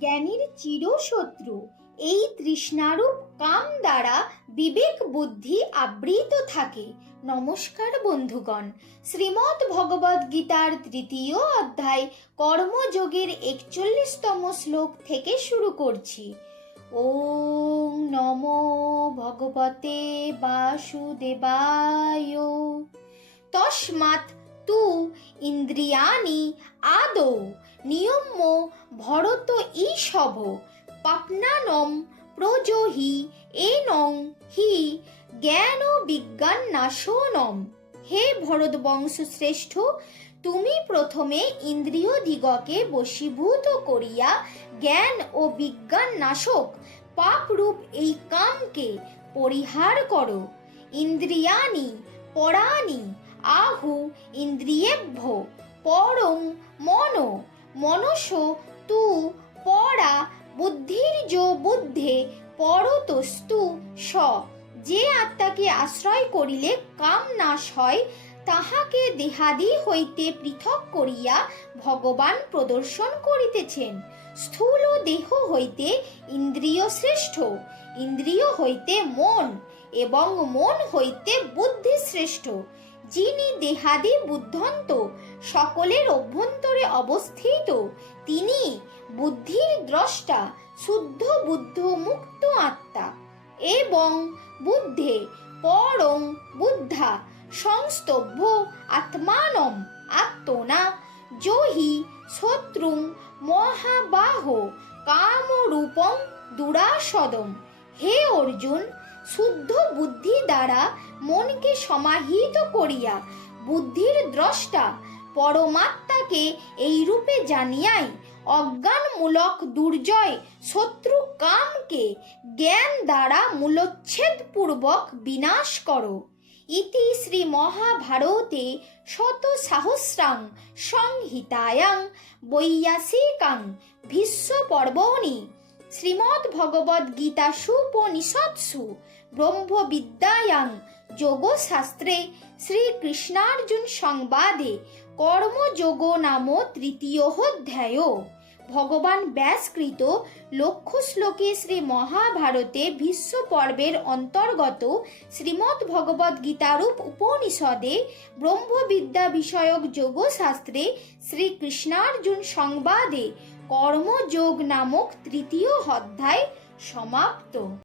জ্ঞানীর চিরশত্রু এই তৃষ্ণারূপ কাম দ্বারা বিবেক বুদ্ধি আবৃত থাকে। নমস্কার বন্ধুগণ, শ্রীমদ্ ভগবদ গীতার ৩য় অধ্যায় কর্মযোগের ৪১তম শ্লোক থেকে শুরু করছি। ওম নমো ভগবতে বাসুদেবায়। তস্মাৎ তু ইন্দ্রিয়াণি আদৌ নিয়ম্য ভরত ঈশভ পাপ্নানম প্রজহি এনং হি জ্ঞান বিজ্ঞান নাশনম। হে ভরত বংশ শ্রেষ্ঠ, তুমি প্রথমে ইন্দ্রিয় দিগকে বশীভূত করিয়া জ্ঞান ও বিজ্ঞান নাশক পাপরূপ এই কামকে পরিহার করো। ইন্দ্রিয়াণি পরাণি আহু ইন্দ্রিয়েভ্য পরং মনো মনসো তু পরা বুদ্ধির্য বুদ্ধে পরতস্তু স। যে আত্মাকে আশ্রয় করিলে কাম নাশ হয়, তাহাকে দেহাদি হইতে পৃথক করিয়া ভগবান প্রদর্শন করিতেছেন। স্থূল দেহ হইতে ইন্দ্রিয় শ্রেষ্ঠ, ইন্দ্রিয় হইতে মন এবং মন হইতে বুদ্ধি শ্রেষ্ঠ। যিনি দেহাদি বুদ্ধন্ত সকলের অভ্যন্তরে অবস্থিত, তিনি বুদ্ধির দ্রষ্টা, শুদ্ধ বুদ্ধ মুক্ত আত্মা। এবং বুদ্ধে পরং বুদ্ধা সংস্তভ্য আত্মানম আত্মনা জহি শত্রুং মহাবাহ কামরূপং দুরাসদম। হে অর্জুন, শুদ্ধ বুদ্ধি দ্বারা মনকে সমাহিত করিয়া বুদ্ধির দ্রষ্টা পরমাত্মাকে এই রূপে জানিয়াই অজ্ঞানমূলক দুর্জয় শত্রু কামকে জ্ঞান দ্বারা মূলচ্ছেদ পূর্বক বিনাশ করো। ইতি শ্রী মহাভারতে শত সহস্রাং সংহিতায়াং বৈয়াসিকাং ভীষ্ম পর্বণি শ্রীমদ্ ভগবদ গীতা সুপনিষৎসু ব্রহ্মবিদ্যায়াং যোগশাস্ত্রে শ্রীকৃষ্ণার্জুন সংবাদে কর্মযোগ নাম ৩য় অধ্যায়। ভগবান ব্যাসকৃত লক্ষ্য শ্লোকে শ্রী মহাভারতে ভীষ্ম পর্বের অন্তর্গত শ্রীমদ্ ভগবদ গীতারূপ উপনিষদে ব্রহ্মবিদ্যা বিষয়ক যোগশাস্ত্রে শ্রীকৃষ্ণার্জুন সংবাদে কর্মযোগ নামক ৩য় অধ্যায় সমাপ্ত।